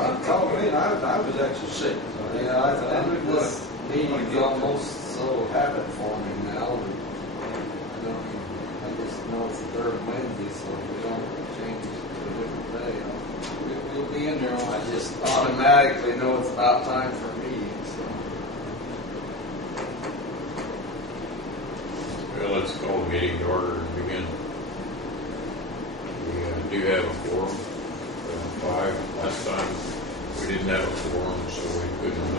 I called me, and I was actually sick. So Yeah, this meeting is almost so habit forming now. I just know it's the third Wednesday, so if we don't change it to a different day, we'll be in there. I just automatically know it's about time for a meeting. So. Well, let's call the meeting to order and begin. We do have a quorum. 5. Last time we didn't have a quorum, so we couldn't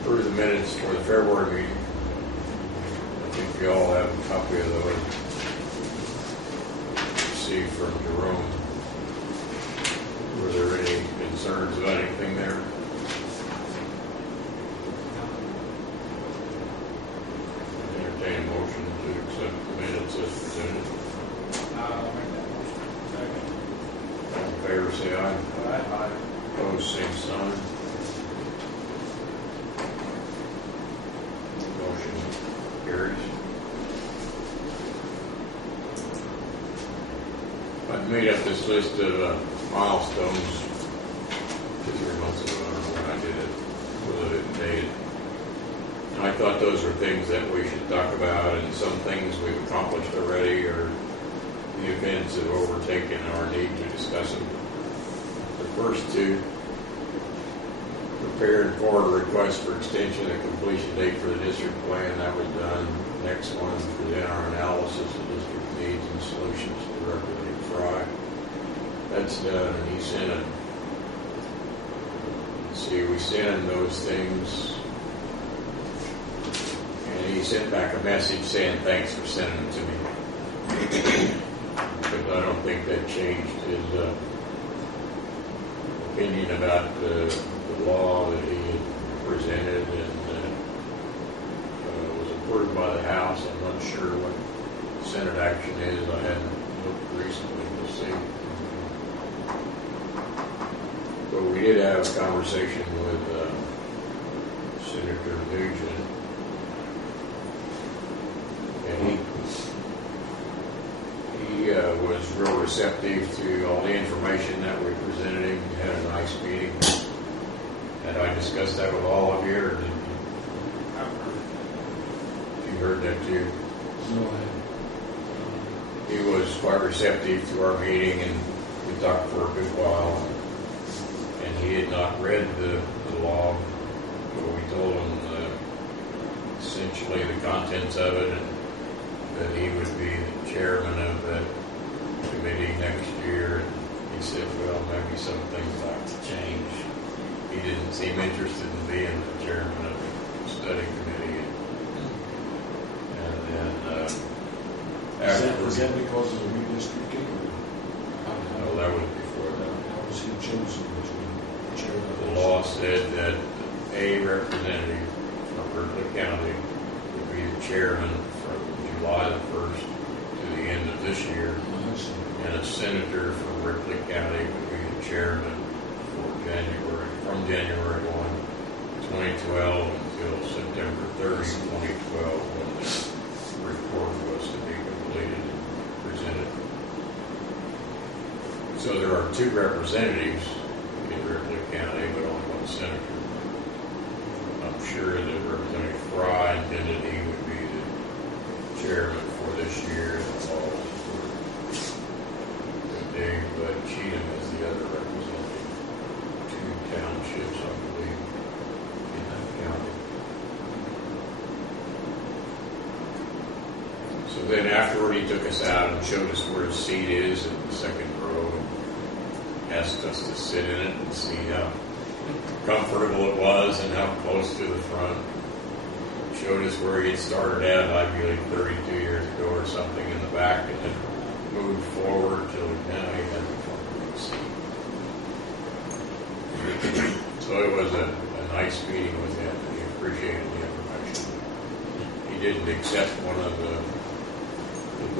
approve the minutes for the February meeting. I think you all have a copy of those received from Jerome. Were there any concerns about anything there? I entertain a motion to accept the minutes as presented. I'll make that motion. Second. All in favor, say aye. Aye. Opposed, same sign. Motion carries. I made up this list of milestones 2-3 months ago. I don't know when I did it, whether I didn't date it. And I thought those were things that we should talk about, and some things we've accomplished already, or the events have overtaken our need to discuss them. The first two: prepare and forward a request for extension of completion date for the district plan. That was done. Next one, present our analysis of district needs and solutions to Representative Fry. That's done, and he sent it. See, we sent him those things, and he sent back a message saying thanks for sending them to me. But I don't think that changed his opinion about the law that he had presented and was approved by the House. I'm not sure what Senate action is. I hadn't looked recently to see. But we did have a conversation with Senator Nugent, and he was real receptive to all the information that we presented him. We had a nice meeting. And I discussed that with all of you, or did you heard that too? No, He was quite receptive to our meeting, and we talked for a good while. And he had not read the law, but we told him essentially the contents of it, and that he would be the chairman of that committee next year. And he said, well, maybe some things like to change. He didn't seem interested in being the chairman of the study committee. And then is that because of the redistricting? No, that was before that. How was he chosen to chair The law said that a representative from Ripley County would be the chairman from July the 1st to the end of this year. And a senator from Ripley County would be the chairman from January 1, 2012 until September 30, 2012, when the report was to be completed and presented. So there are 2 representatives in Ripley County, but only 1 senator. I'm sure that Representative Fry intended he would be the chairman for this year, and the law was for Dave Cheatham as the other representative. 2 townships, I believe, in that county. So then afterward, he took us out and showed us where his seat is in the second row, and asked us to sit in it and see how comfortable it was and how close to the front. Showed us where he had started at, I believe 32 years ago or something, in the back, and then moved forward till now he had the front seat. So it was a nice meeting with him, and he appreciated the information. He didn't accept one of the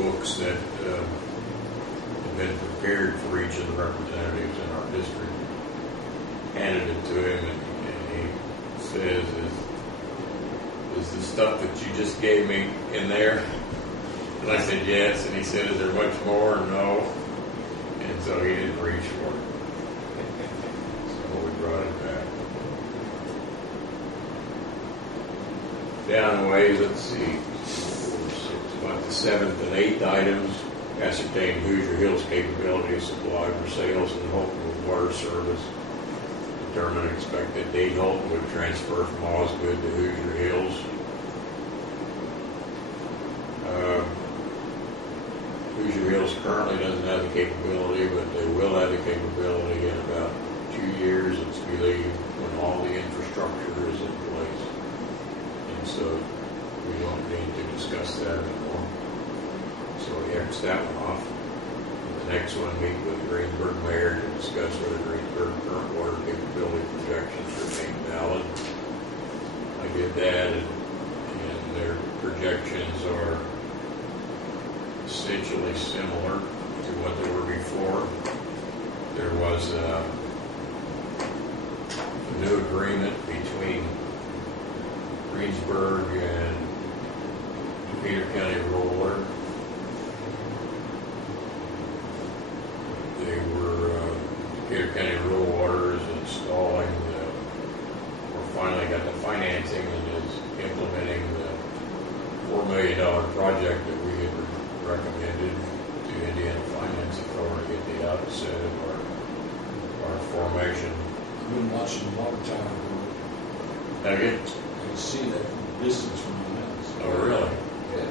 books that had been prepared for each of the representatives in our district. Handed it to him, and he says, is the stuff that you just gave me in there? And I said, yes. And he said, is there much more? No. And so he didn't reach for it. So so we brought it back. Down a ways, let's see, 4, 6, about the 7th and 8th items, ascertain Hoosier Hills capability, supply for sales and Holton with water service. Determine expected date Holton would transfer from Osgood to Hoosier Hills. Hoosier Hills currently doesn't have the capability, but they will have the capability in about 2 years, it's believed, when all the infrastructure is in place. And so we don't need to discuss that anymore. So we X that one off. And the next one, meet with the Greensburg mayor to discuss whether Greensburg current water capability projections remain valid. I did that, and their projections are essentially similar to what they were before. There was a new agreement between Greensburg and Decatur County Rural Water. They were, Decatur County Rural Water is installing or finally got the financing and is implementing the $4 million project that we had recommended to Indiana Finance Authority at the outset of our formation. I've been watching the water tower go. Again? I can see that distance from my house. Oh, really? Yeah.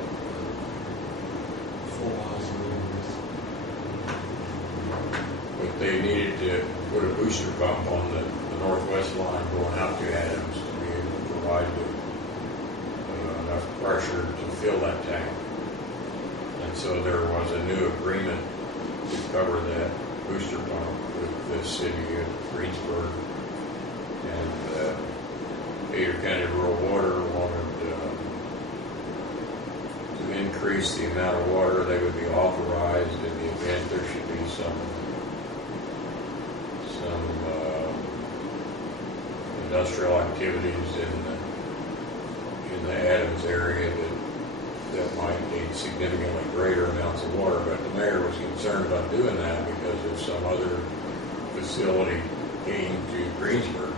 4 miles away. But they needed to put a booster pump on the northwest line going out to Adams to be able to provide enough pressure to fill that tank. And so there was a new agreement to cover that booster pump with the city of Greensburg. And Decatur County Rural Water wanted to increase the amount of water they would be authorized in the event there should be some industrial activities in the Adams area that might need significantly greater amounts of water. But the mayor was concerned about doing that because if some other facility came to Greensburg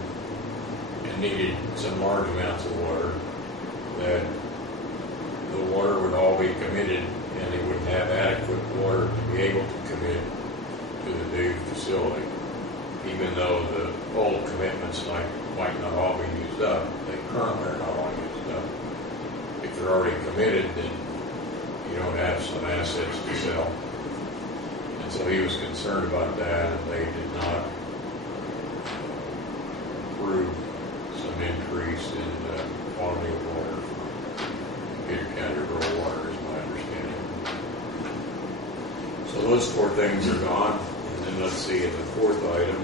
and needed some large amounts of water, that the water would all be committed and they wouldn't have adequate water to be able to commit to the new facility. Even though the old commitments might not all be used up, they currently are not all used up. If they're already committed, then you don't have some assets to sell. And so he was concerned about that, and they did not approve some increase in the quantity of water from Decatur County Rural Water, is my understanding. So those 4 things are gone. And then let's see, in the 4th item,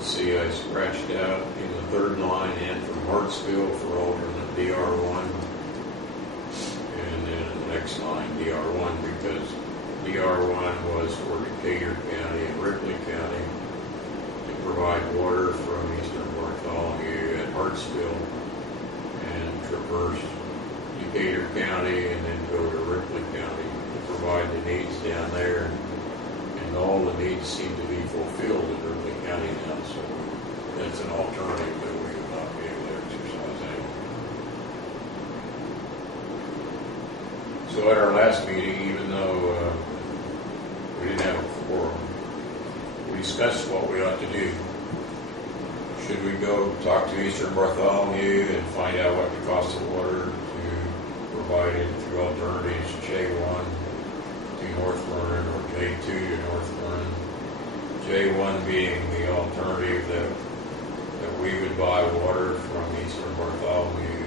see, I scratched out in the 3rd line in from Hartsville for alternate DR1, and then the next line DR1 because DR1 was for Decatur County and Ripley County to provide water from eastern Bartholomew and Hartsville and traverse Decatur County and then go to Ripley County to provide the needs down there. And all the needs seem to be fulfilled in Ripley County now, so that's an alternative that we would not be able to exercise anymore. So at our last meeting, even though we didn't have a quorum, we discussed what we ought to do. Should we go talk to Eastern Bartholomew and find out what the cost of water to provide it through alternatives, J1 to North Vernon or J2 to North Vernon? J1 being the alternative that we would buy water from Eastern Bartholomew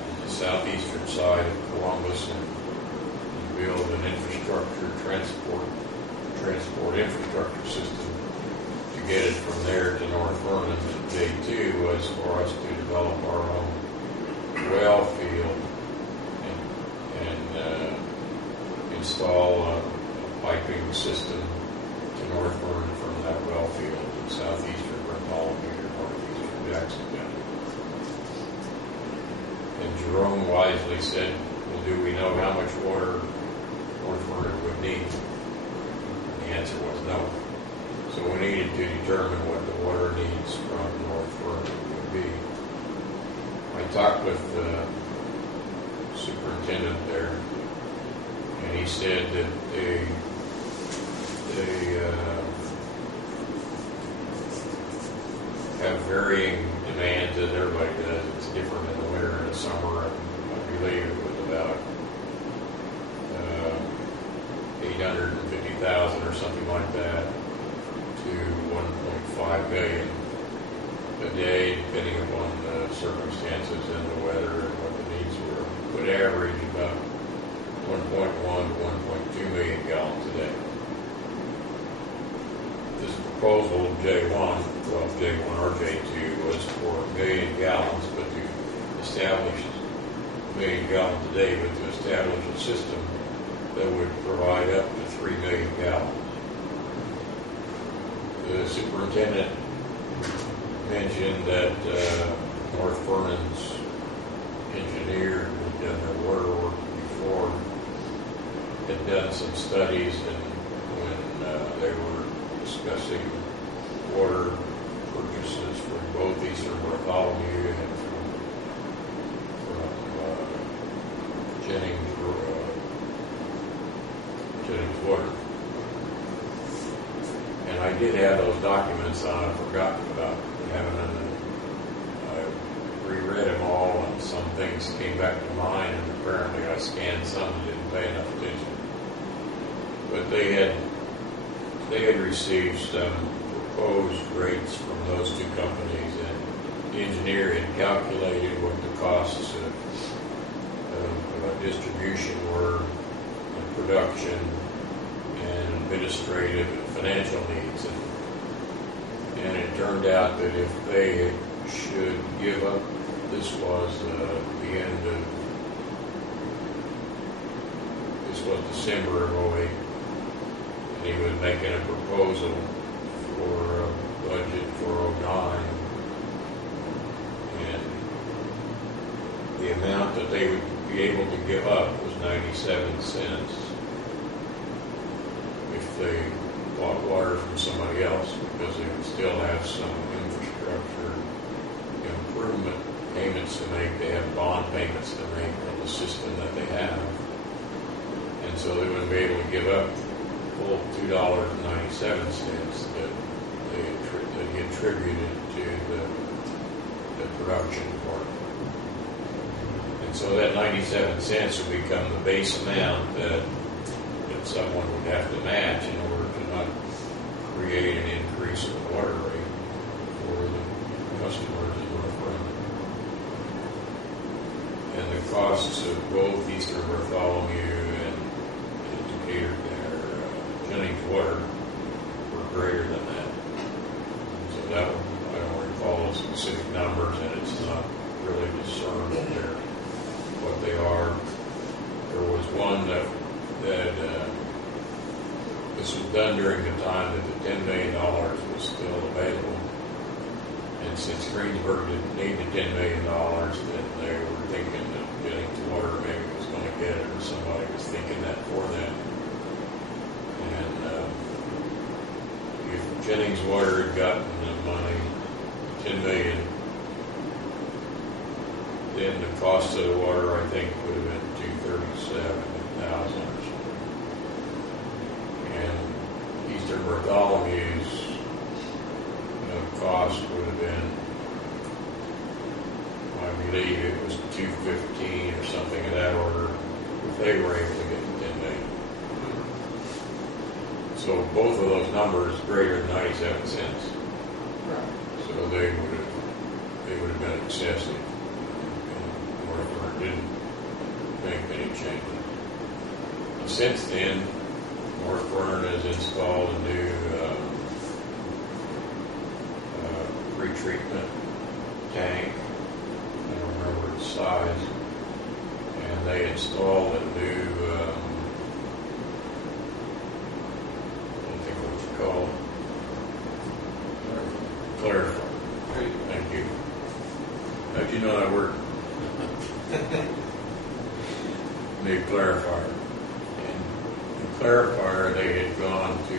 on the southeastern side of Columbus and build an infrastructure, transport infrastructure system to get it from there to North Vernon. And J2 was for us to develop our own well field and install a piping system to North Vernon from that well field in southeastern Bartholomew or northeastern Jackson County. And Jerome wisely said, well, do we know how much water North Vernon would need? And the answer was no. So we needed to determine what the water needs from North Vernon would be. I talked with the superintendent there, and he said that they have varying demands, as everybody does. It's different in the winter and the summer, and I believe it was about 850,000 or something like that to 1.5 million a day, depending upon the circumstances and the weather and what the needs were. Would average about 1.1 to 1.2 million gallons a day. This proposal of J1 or J2 was for 1 million gallons, but to establish 1 million gallons a day, but to establish a system that would provide up to 3 million gallons. The superintendent mentioned that North Vernon's engineer who had done their water work before had done some studies, and when they were discussing water purchases for both Eastern Bartholomew and from Jennings Water. And I did have those documents on. I'd forgotten about having them. I reread them all, and some things came back to mind, and apparently I scanned some and didn't pay enough attention. But they had received some proposed rates from those two companies, and the engineer had calculated what the costs of distribution were, and production, and administrative and financial needs. And it turned out that if they should give up, this was December of 08, and he was making a proposal for a budget for 09, and the amount that they would be able to give up was 97 cents if they bought water from somebody else, because they would still have some infrastructure improvement payments to make. They have bond payments to make on the system that they have, and so they wouldn't be able to give up full $2.97 that he attributed to the production part. And so that 97 cents would become the base amount that someone would have to match in order to not create an increase in the water rate for the customers in North Vernon. And the costs of both Eastern Bartholomew and Decatur and Jennings Water were greater than that. So that one, I don't recall the specific numbers, and it's not really discerned what they are. There was one that this was done during the time that the $10 million was still available. And since Greensburg didn't need the $10 million, then they were thinking that Jennings Water maybe was going to get it, or somebody was thinking that for them. And if Jennings Water had gotten the money, $10 million, then the cost of the water, I think, would have been $237,000 or something. And Eastern Bartholomew's cost would have been, I believe it was $215 or something of that order, if they were able to get the $10 million. So both of those numbers greater than 97 cents. Right. So they would have been excessive. Or didn't make any changes. And since then, North Vernon has installed a new pretreatment tank. I don't remember its size. And they installed a new, I don't think what it's called, clarifier. Thank you. How'd you know that word? New clarifier. And the clarifier, they had gone to,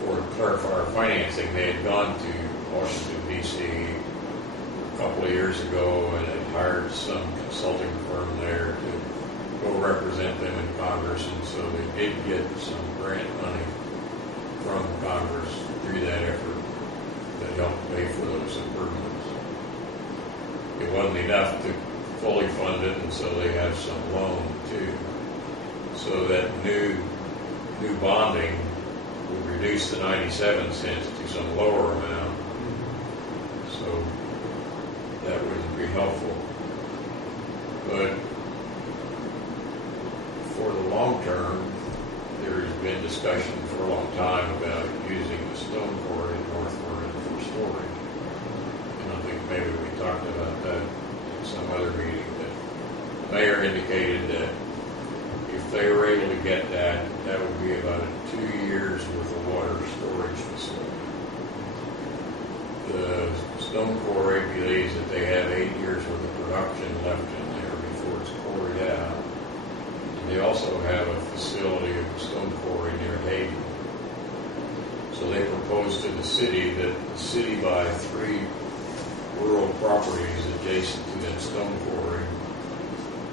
for for our financing, they had gone to Washington D.C. a couple of years ago and had hired some consulting firm there to go represent them in Congress, and so they did get some grant money from Congress through that effort that helped pay for those improvements. It wasn't enough to fully fund it, and so they have some loan too. So that new bonding would reduce the 97 cents to some lower amount. So that would be helpful. But for the long term, there's been discussion for a long time about using the stone quarry in North Vernon for storage. And I think maybe we talked about that in some other meeting, that the mayor indicated that if they were able to get that, that would be about 2 years worth of water storage facility. The stone quarry believes that they have 8 years worth of production left in there before it's quarried out. And they also have a facility of stone quarry near Hayden. So they proposed to the city that the city buy 3 rural properties adjacent to that stone quarry,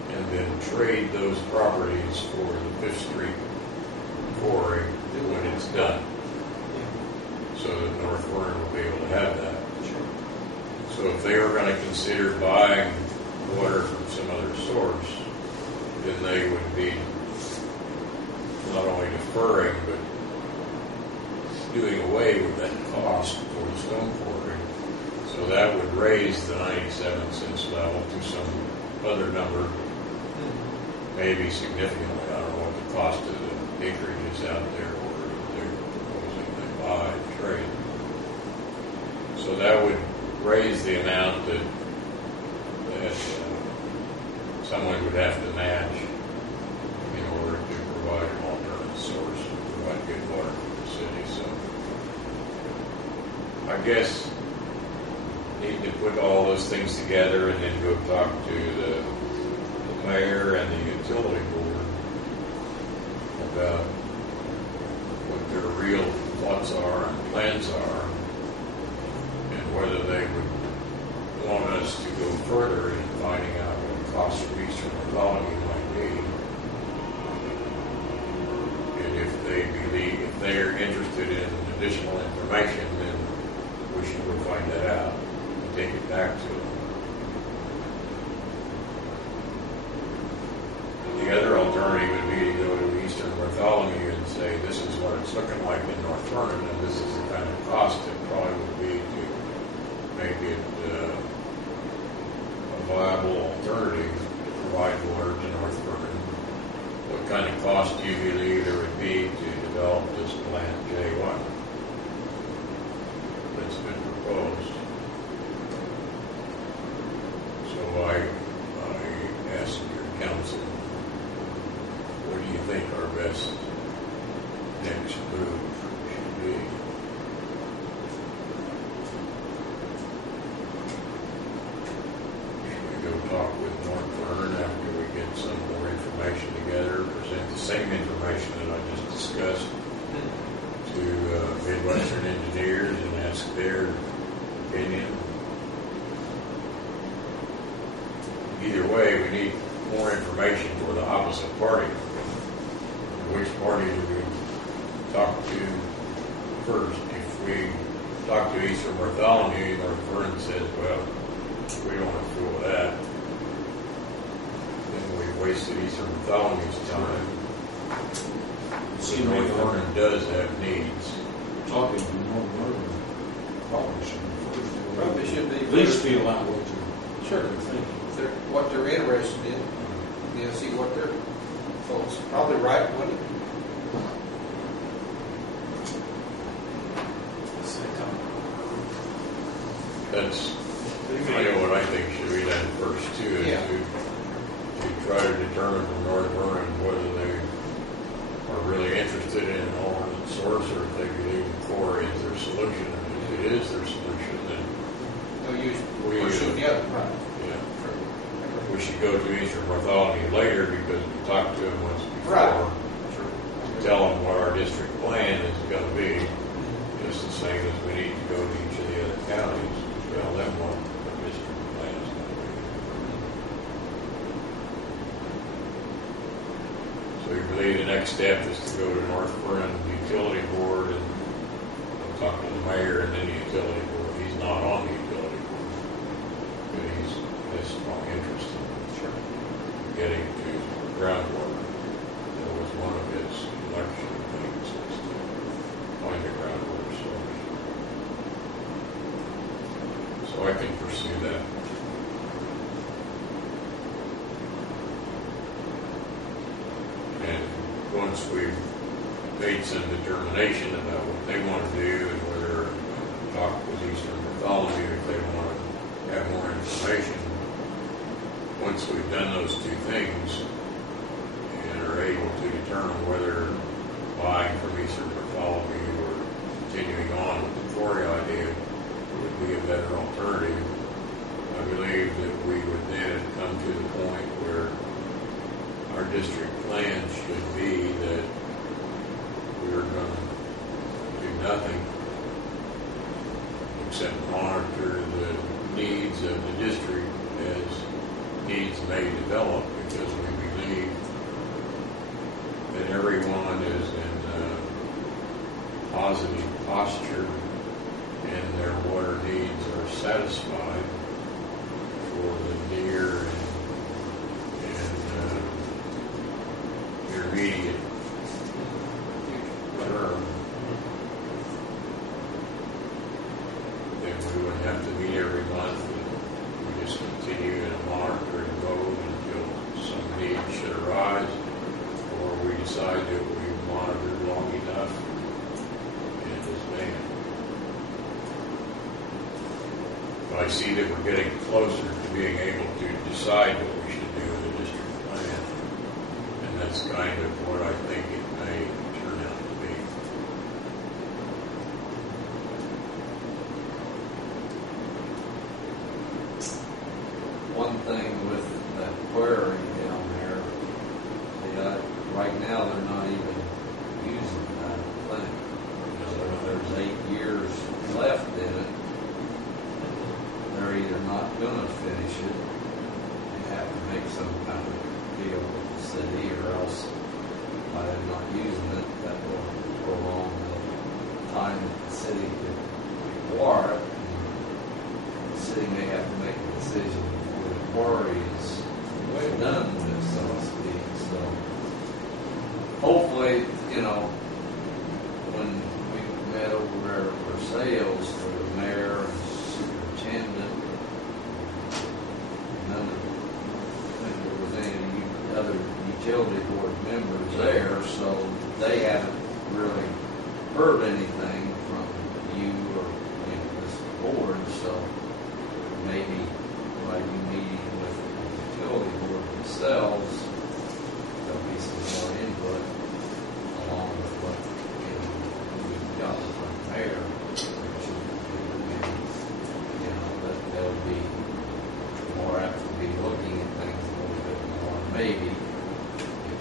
and then trade those properties for the Fifth Street quarry when it's done, so that North Vernon will be able to have that. So if they were going to consider buying water from some other source, then they would be not only deferring, but doing away with that cost for the stone quarry. So that would raise the 97 cents level to some other number, maybe significantly. I don't know what the cost of the acreage is out there, or they're proposing they buy and trade. So that would raise the amount that someone would have to match in order to provide an alternate source and provide good water for the city. So I guess need to put all those things together and then go talk to the mayor and the utility board about what their real thoughts are and plans are, and whether they would want us to go further in finding out what the cost of Eastern Orthodoxy might be. And if they're interested in additional information, then we should go find that out and take it back to them. The other alternative would be to go to Eastern Bartholomew and say, this is what it's looking like in North Vernon, and this is the kind of cost it probably would be to make it a viable alternative to provide water to North Vernon. What kind of cost do you believe there would be to develop this plant J1 that's been proposed? So I ask your council, what do you think our best next move should be? Should we go talk with North Vernon after we get some more information together, present the same information that I just discussed to Midwestern engineers and ask their opinion? Either way, we need more information for the opposite party. Which party do we talk to first? If we talk to Eastern Bartholomew, North Vernon says, well, we don't want to fool with that, then we've wasted Eastern Bartholomew's time. So North Vernon does have needs. Talking to North Vernon probably should be first. Probably should be At least first. feel out what Sure. they're thinking. What they're interested in, see what their folks probably right, wouldn't it? That's kind of what I think should be done first too, is Yeah. to try to determine from North Vernon whether they are really interested in an alternate source, or if they believe the quarry is their solution. And if it is their solution, then No use pushing the other, right? yeah, we should go to Eastern Bartholomew later, because we talked to them once before. Right. To tell them what our district plan is going to be. And just the same as we need to go to each of the other counties, tell them what the district plan is going to be. So we believe the next step is to go to North Vernon Utility Board and talk to the mayor and then the utility board. He's not on the utility board, but he's has strong interest in getting to groundwater. That was one of his election things, was to find a groundwater source. So I can pursue that. And once we've made some determination about what they want to do and whether talk with Eastern Pathology if they want to have more information. Once we've done those two things and are able to determine whether buying from Eastern Pathology or continuing on with the quarry idea would be a better alternative, I believe that we would then come to the point where our district plan should be that we're going to do nothing except monitor the needs of the district as needs may develop, because we believe that everyone is in positive posture and their water needs are satisfied for the near and intermediate term. Then we wouldn't have to meet every month. We just continue in a monitoring mode until some need should arise, or we decide that we've monitored long enough and disband. But I see that we're getting closer to being able to decide what we should do with the district plan, and that's kind of what I think it may turn out to be. One thing with that quarry down there, right now they're not even using that thing. So there's 8 years left in it. They're either not going to finish it, they have to make some kind of deal with the city, or else by them not using it, that will prolong the time that the city could acquire it. The city may have to make a decision before the quarry is done with, so to speak. So hopefully, when we met over there for sales for the mayor and superintendent, none of there was any other utility board members there, so they haven't really heard anything from you or this board. So maybe by you meeting with the utility board themselves, there'll be some more input along with what we've got from the mayor. That they'll be more apt to be looking at things a little bit more. Maybe if you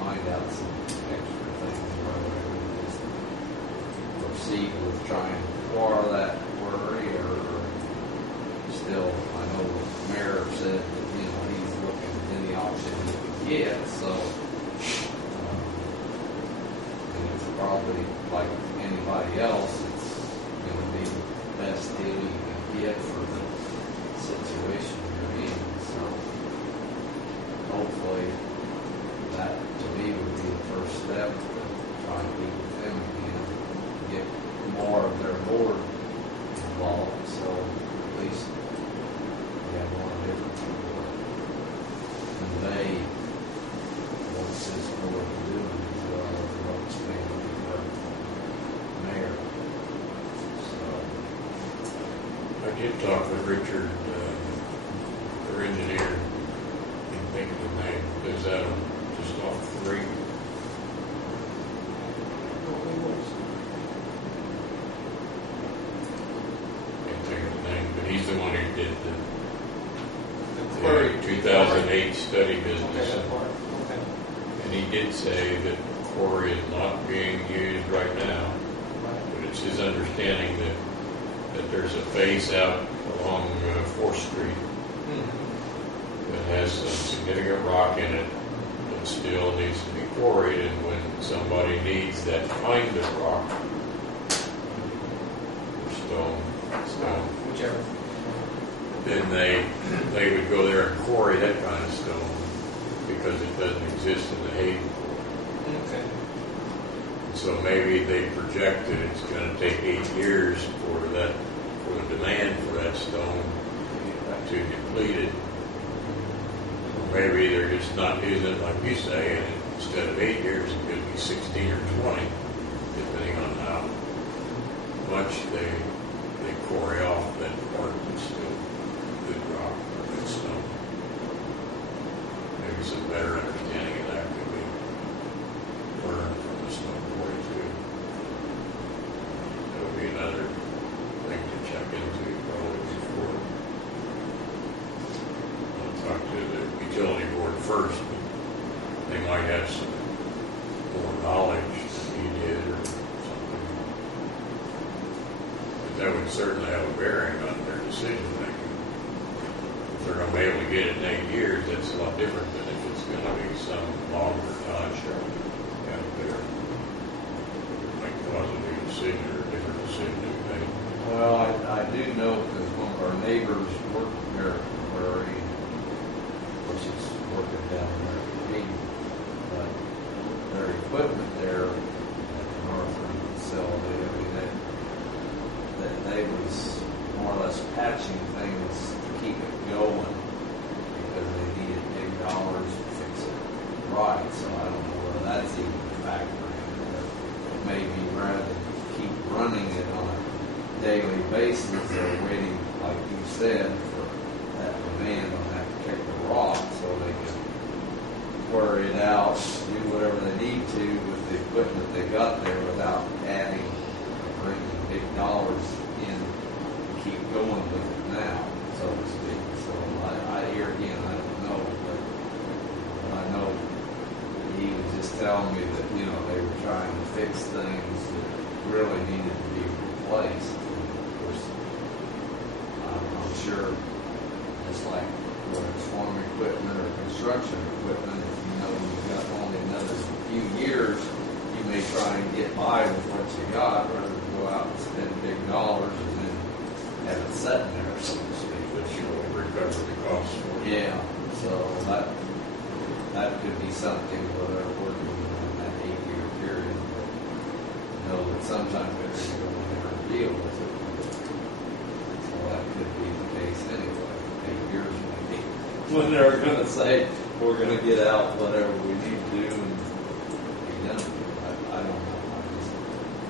find out some extra things, whether we just proceed with trying to acquire that quarry, or still, I know the mayor said that, he's looking at any option he can get, so, and it's probably like anybody else, it's going to be the best deal you can get for the situation you're in, so hopefully that, to me, would be the first step to try and meet with them again, get more of their board involved, so at least we have more different people convey what this board is doing, as well as what's being done by the mayor. So I did talk with Richard, their engineer, can't think of the name, is that just off 3? Can't think of the name, but he's the one who did the 2008 study business. And he did say that quarry is not being used right now, it's his understanding that there's a phase out along 4th Street that has some significant rock in it that still needs to be quarried, and when somebody needs that kind of rock, or stone, Whichever. then they would go there and quarry that kind of stone because it doesn't exist in the Hayden quarry. Okay. So maybe they projected it's going to take 8 years for the demand for that stone to deplete it. Or maybe they're just not using it like you say, and instead of 8 years, it could be 16 or 20, depending on how much they quarry off that part that's still good rock or good stone. Maybe some better understanding of that could be learned from the stone quarry too. That would be another thing to check into probably before. I'll talk to the utility board first, but they might have some more knowledge than he did or something. But that would certainly have a bearing on their decision making. If they're going to be able to get it in 8 years, that's a lot different than if it's going to be some longer time out there. Might cause a new decision or a different decision to be made. Well, I do know because one of our neighbors worked there, which is working down there at Hayden, but their equipment there at the Northern facility, I mean, they was more or less patching things to keep it going because they needed big dollars to fix it right. So I don't know whether that's even a factor in it, but maybe rather than keep running it on a daily basis, they're waiting, like you said, for that demand on that particular rock so they can quarry it out, do whatever they need to with the equipment they got there without adding or bringing big dollars in to keep going with it now, so to speak. So I hear again, I don't know, but I know he was just telling me that, they were trying to fix things that really needed to be replaced. And of course, I'm sure, just like whether it's farm equipment or construction equipment, if you've got only another few years, you may try and get by with what you got rather than go out and spend big dollars and then have it sitting there, so to speak. But you will recover the cost for it. Yeah, so that could be something where they're working in that 8-year period. But that sometimes they're going to go in there and deal with it. So that could be the case anyway. 8 years maybe. When they're going to say, we're going to get out whatever we need to do and be done. I don't know. I just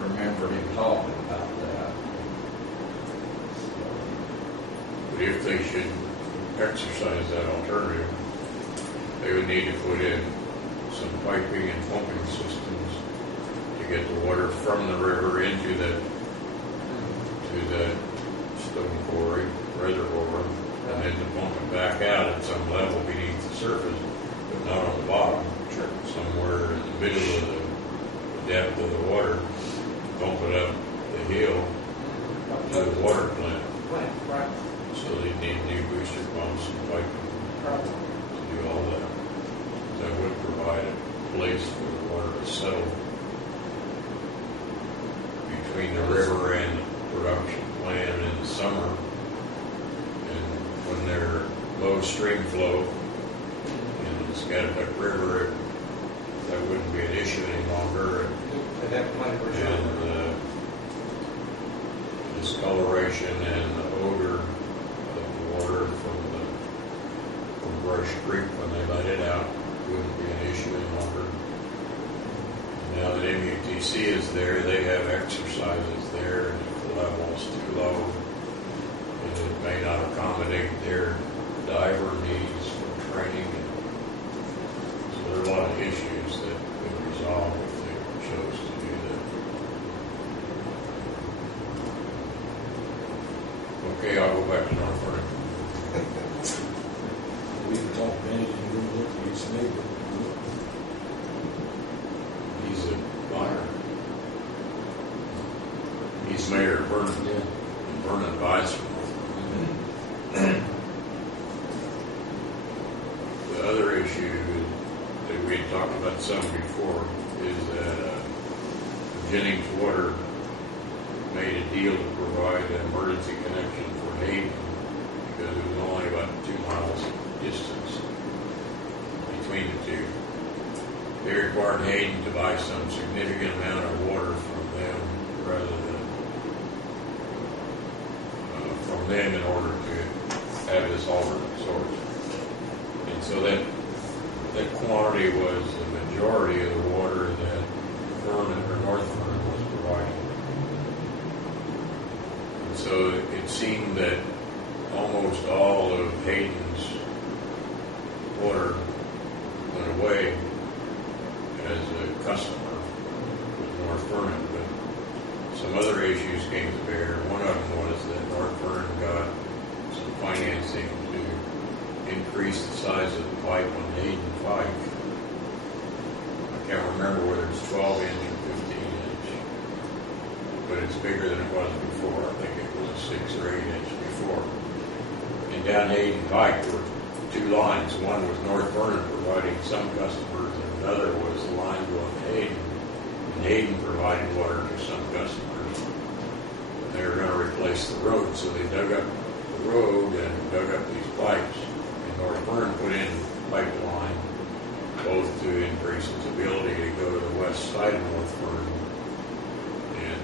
remember him talking about that. So, But if they should exercise that alternative, they would need to put in some piping and pumping systems to get the water from the river into that stone quarry reservoir, and then to pump it back out at some level beneath the surface, but not on the bottom. Sure. Somewhere in the middle of the depth of the water, pump it up the hill to the water plant. Right. So they need new booster pumps and piping Probably. to do all that. That would provide a place for the water to settle between the river and the production plant in the summer. And when they're low stream flow in the Scatterbuck River, that wouldn't be an issue any longer. At that point, for sure. And discoloration and the odor of the water from Brush Creek when they let it out wouldn't be an issue any longer. Now that MUTC is there, they have exercises there, and if the level is too low, and it may not accommodate their diver needs for training. So there are a lot of issues that could resolve if they chose to do that. Okay, I'll go back to Norfolk. We can talk Benny and we'll look at his neighbor. He's a buyer. was Mayor Vernon, Yeah. and Vernon buys from him. The other issue that we had talked about some before is that Jennings Water made a deal to provide an emergency connection for Hayden because it was only about 2 miles distance between the two. They required Hayden to buy some significant amount of water from them rather than from them in order to have this alternate source. And so that quantity was the majority of the water that Vernon or North Vernon was providing. And so it seemed that almost all of Hayden's water went away as a customer with North Vernon, but some other issues came to bear. One of them was that North Vernon got some financing to increase the size of the pipe on Hayden Pike. I can't remember whether it's 12 inch or 15 inch, but it's bigger than it was before. I think it was a 6 or 8 inch before. And down Hayden Pike there were 2 lines. One was North Vernon providing some customers, and another was the line going to Hayden. And Hayden provided water to some customers. And they were going to replace the road, so they dug up the road and dug up these pipes. And North Vernon put in pipeline both to increase its ability to go to the west side of North Vernon and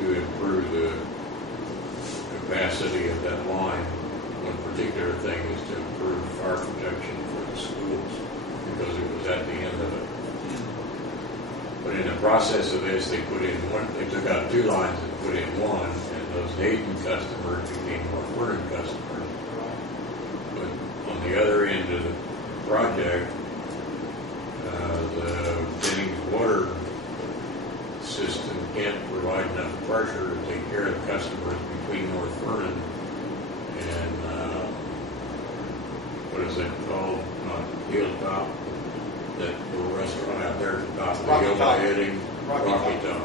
to improve the capacity of that line. One particular thing is to improve fire protection for the schools because it was at the end of it. But in the process of this, they took out 2 lines and put in 1, and those Hayden customers became North Vernon customers. But on the other end of the project, the Jennings water system can't provide enough pressure to take care of the customers between North Vernon and what is it called? Not Hilltop. That little restaurant out there at the top of the hill by heading Rocky Top.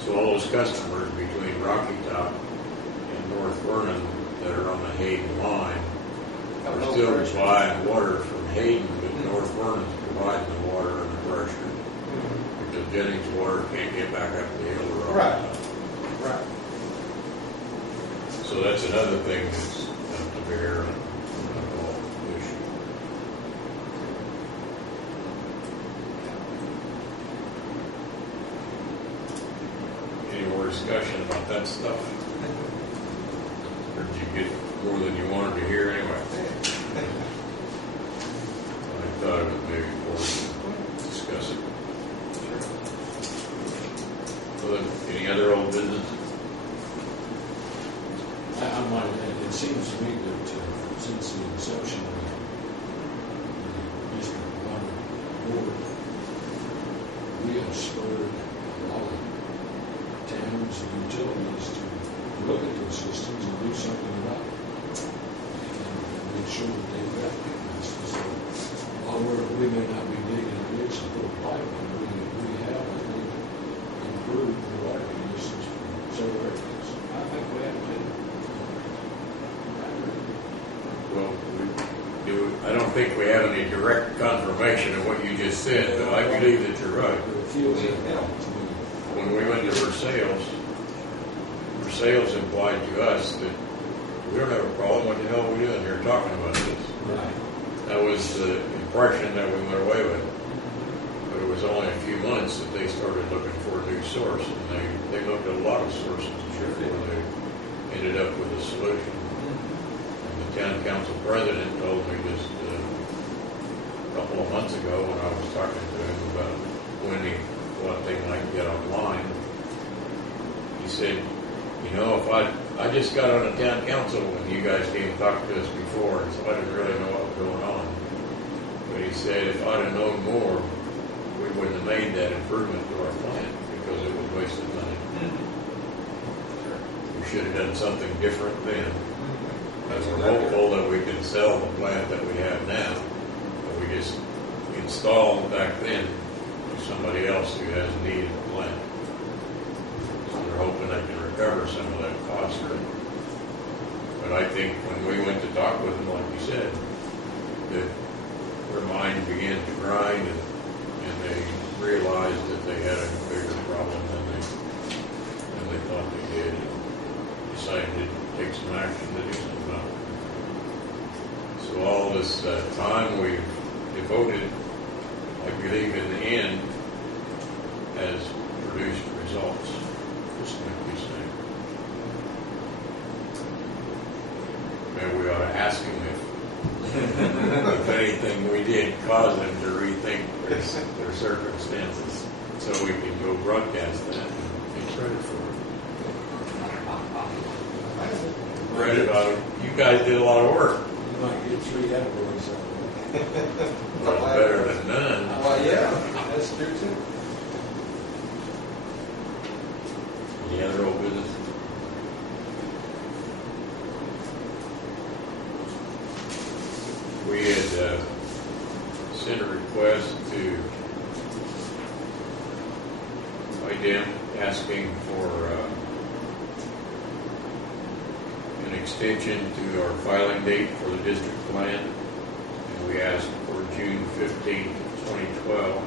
So all those customers between Rocky Top and North Vernon that are on the Hayden line are still buying water from Hayden, but North Vernon's providing the water and the pressure. Because Jennings water can't get back up the hill to Rocky Top. Right. So that's another thing that's come to bear on the whole issue. Any more discussion about that stuff? Or did you get more than you wanted to hear anyway? I thought it was maybe important to discuss it. Well, any other old business? I might, it seems to me that since the inception of the District 1 board, we have spurred a lot of towns and utilities to look at those systems and do something about it. And make sure that they've got mechanisms. So while we may not be digging a ditch and put a pipe in, we have, I think, improved the water conditions for several areas. I think we have to. Well, I don't think we have any direct confirmation of what you just said, but I believe that you're right. But it feels like that to me. When we went to Versailles implied to us that we don't have a problem. What the hell are we doing here talking about this? Right. That was the impression that we went away with. But it was only a few months that they started looking for a new source, and they looked at a lot of sources before they ended up with a solution. The town council president told me just a couple of months ago when I was talking to him about what they might get online. He said, if I just got on the town council when you guys came and talked to us before, and so I didn't really know what was going on. But he said if I'd have known more, we wouldn't have made that improvement to our plant because it was wasted money. We should have done something different then. As we're hopeful that we can sell the plant that we have now, but we just installed back then to somebody else who has need of the plant. So we're hoping recover some of that cost. But I think when we went to talk with them, like you said, that their mind began to grind and they realized that they had a bigger problem than they thought they did, and decided to take some action to do something about it. So all this time we've devoted, I believe in the end, has produced results. Just like we say. Maybe we ought to ask him if anything we did caused them to rethink their circumstances, so we can go broadcast that and take credit for it. Read about it. You guys did a lot of work. You might get 3 attaboys out of it. Well, better than none. Well, yeah, that's true too. Any other old business? We had sent a request to IDEM asking for an extension to our filing date for the district plan. And we asked for June 15th, 2012.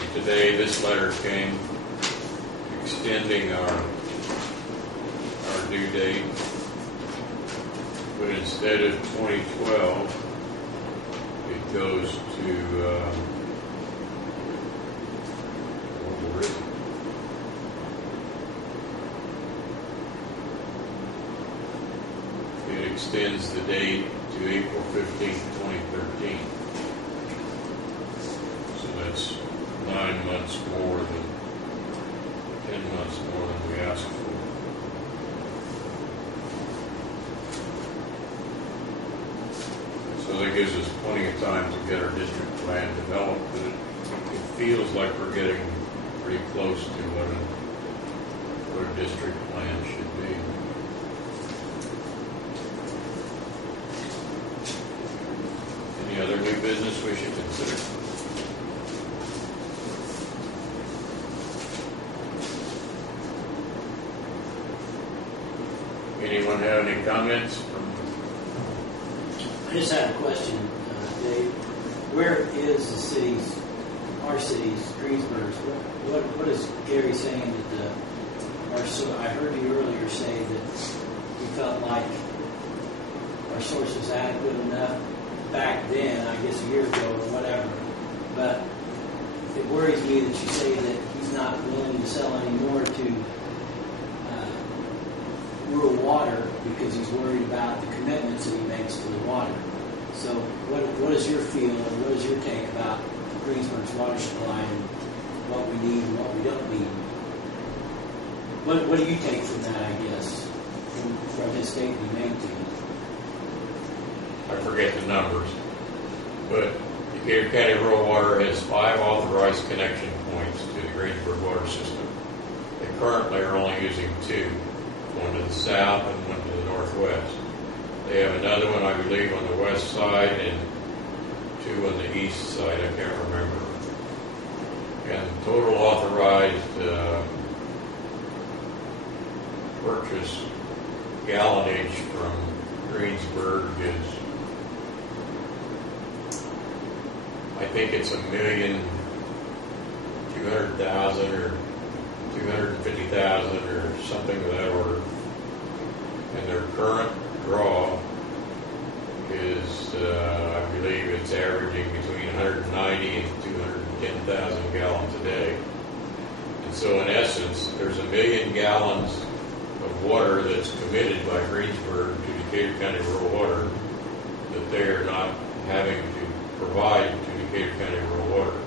And today this letter came extending our due date, but instead of 2012, it goes to where is it? It extends the date to April 15th, 2013. So that's 9 months more than 10 months more than we asked for. So that gives us plenty of time to get our district plan developed, but it feels like we're getting pretty close to what a district plan should be. Any other new business we should consider? Anyone have any comments? I just had a question, Dave. Where is our city's, Greensburg's? What is Gary saying that I heard you earlier say that you felt like our source was adequate enough back then, I guess a year ago or whatever. But it worries me that you say that he's not willing to sell any more to rural water because he's worried about the commitments that he makes to the water. So what is your feel and what is your take about Greensburg's water supply and what we need and what we don't need? What do you take from that, I guess, from his statement he made to you? I forget the numbers, but Decatur County Rural Water has 5 authorized connection points to the Greensburg water system. They currently are only using 2. One to the south and one to the northwest. They have another one, I believe, on the west side and 2 on the east side. I can't remember. And total authorized purchase gallonage from Greensburg is, I think it's 1,200,000 or 250,000 or something of that order. And their current draw is, I believe it's averaging between 190 and 210,000 gallons a day. And so in essence, there's 1 million gallons of water that's committed by Greensburg to Decatur County Rural Water that they are not having to provide to Decatur County Rural Water.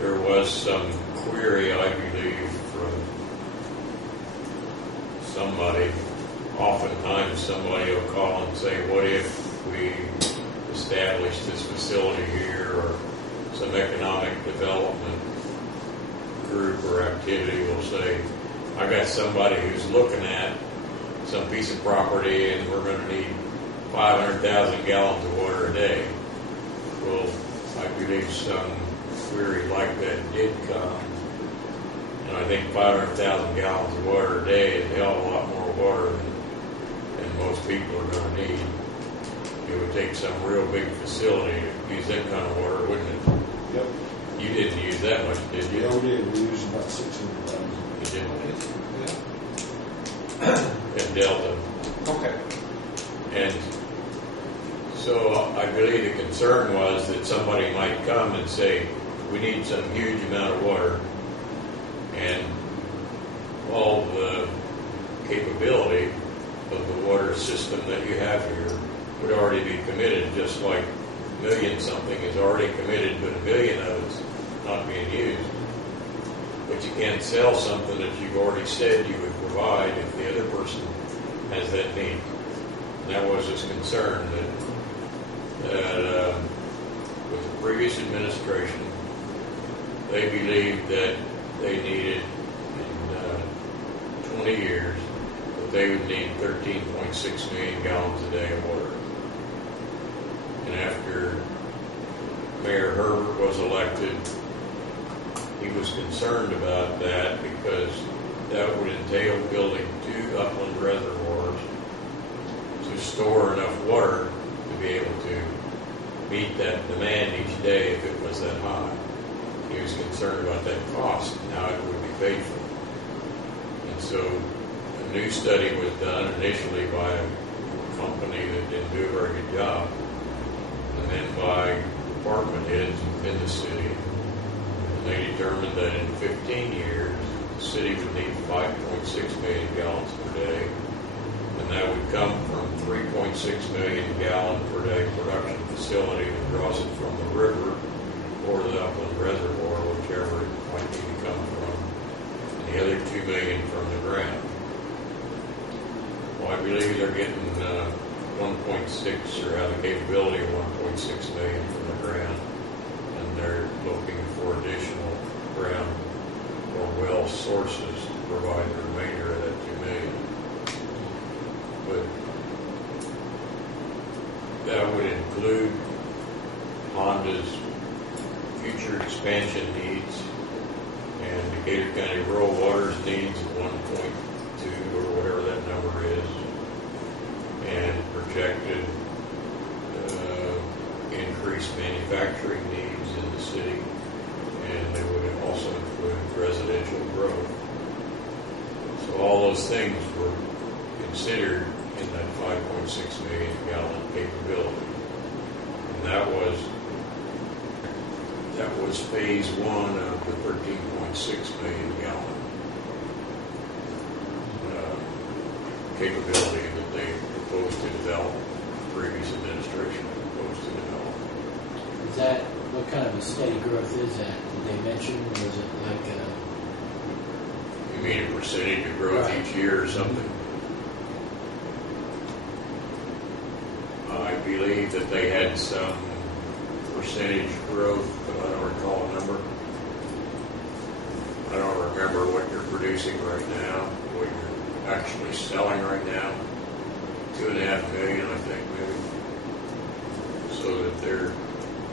There was some query, I believe, from somebody. Oftentimes somebody will call and say, what if we establish this facility here, or some economic development group or activity will say, I got somebody who's looking at some piece of property and we're going to need 500,000 gallons of water a day. Well, I believe some query like that did come, And I think 500,000 gallons of water a day is a hell of a lot more water than most people are going to need. It would take some real big facility to use that kind of water, wouldn't it? Yep. You didn't use that much, did you? Yeah, we did. We used about 600,000. You didn't. Yeah. In Delta. Okay. And so I believe the concern was that somebody might come and say, we need some huge amount of water, and all the capability of the water system that you have here would already be committed, just like a million something is already committed, but a million of it's not being used. But you can't sell something that you've already said you would provide if the other person has that need. And that was his concern, that with the previous administration, they believed that they needed, in 20 years, that they would need 13.6 million gallons a day of water. And after Mayor Herbert was elected, he was concerned about that because that would entail building 2 upland reservoirs to store enough water to be able to meet that demand each day if it was that high. He was concerned about that cost and how it would be paid for. And so a new study was done initially by a company that didn't do a very good job, and then by department heads in the city. And they determined that in 15 years, the city would need 5.6 million gallons per day, and that would come from 3.6 million gallon per day production facility that draws it from the river or the upland reservoir, whichever it might need to come from, and the other 2 million from the ground. Well, I believe they're getting 1.6 or have the capability of 1.6 million from the ground, and they're looking for additional ground or well sources to provide the remainder of that 2 million. But that would include Honda's future expansion needs and Decatur County Rural Water's needs of 1.2 or whatever that number is, and projected increased manufacturing needs in the city, and they would also include residential growth. So all those things were considered in that 5.6 million gallon capability. And that was phase 1 of the 13.6 million gallon capability that they proposed to develop, the previous administration proposed to develop. Is that, what kind of a steady growth is that? Did they mention, or is it like You mean a percentage of growth Right. each year or something? I believe that they had some percentage growth, but I don't recall a number. I don't remember what you're producing right now, what you're actually selling right now. 2.5 million, I think, maybe. So that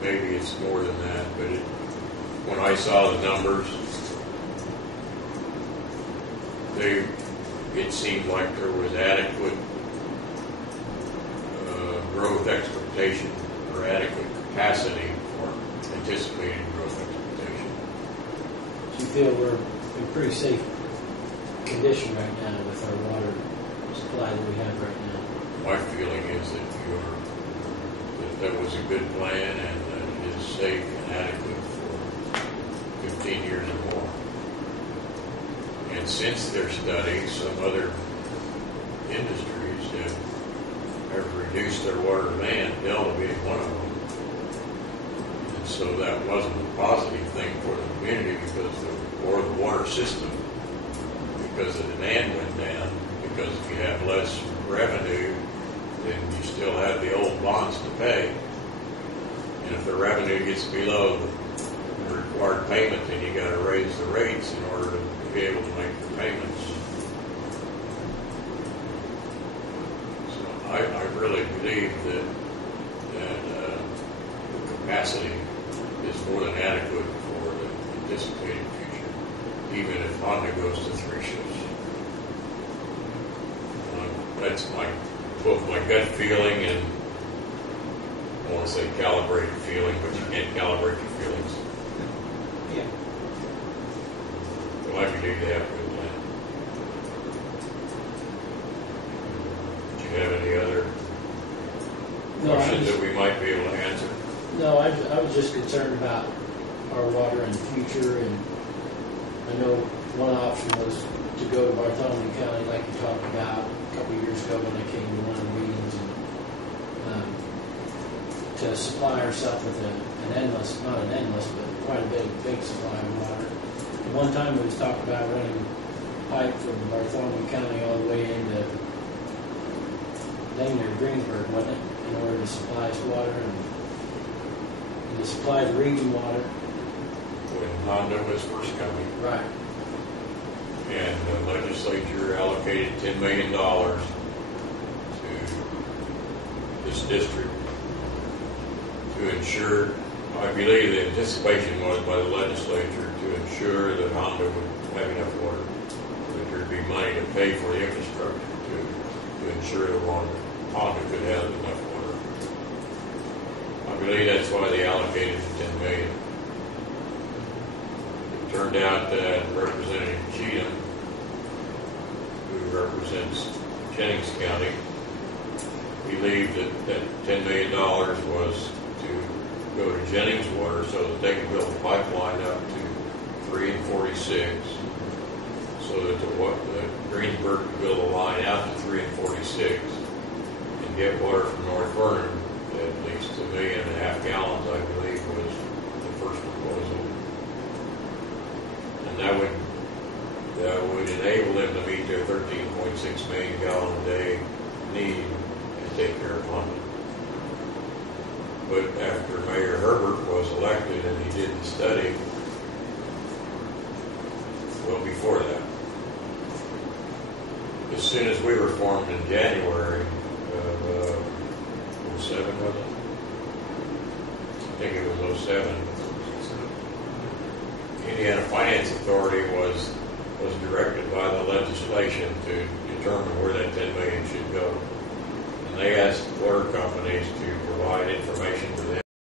maybe it's more than that, but when I saw the numbers, it seemed like there was adequate growth expectation or adequate capacity for anticipated growth expectation. do you feel we're in pretty safe condition right now with our water supply that we have right now? My feeling is that that was a good plan and that it is safe and adequate for 15 years or more. And since their study, some other industries have reduced their water demand, Delta being one of them. And so that wasn't a positive thing for the community or the water system, because the demand went down. Because if you have less revenue, then you still have the old bonds to pay. And if the revenue gets below the required payment, then you got to raise the rates in order to be able to make the payments. So I really believe that the capacity is more than adequate for the anticipated future. even if Honda goes to 3 shifts. That's both my gut feeling and I want to say calibrated feeling, but you can't calibrate your feelings. Yeah. So like you do, you have a good plan. Do you have any other No, questions that we might be able to answer? No, I was just concerned about our water in the future, and I know one option was to go to Bartholomew County, like you talked about a couple of years ago when I came to one of the meetings, and to supply ourselves with an endless, not an endless, but quite a big supply of water. And one time we was talking about running pipe from Bartholomew County all the way into dang near Greensburg, wasn't it, in order to supply us water and to supply the region water. When Honda was first coming, Right. and the legislature allocated $10 million to this district to ensure, I believe the anticipation was by the legislature to ensure that Honda would have enough water, that there'd be money to pay for the infrastructure to ensure that Honda could have enough water. I believe that's why they allocated the $10 million. It turned out that Representative Cheatham, who represents Jennings County, believed that $10 million was to go to Jennings Water so that they could build a pipeline up to 3 and 46, so that the Greensburg could build a line out to 3 and 46 and get water from North Vernon. At least 1.5 million gallons, I believe, was the first proposal, and that would enable them to meet their 13.6 million gallon a day need and take care of London. But after Mayor Herbert was elected and he did the study, well, before that, as soon as we were formed in January of 07, was it? I think it was 07. Indiana Finance Authority was directed by the legislation to determine where that $10 million should go. And they asked water companies to provide information to them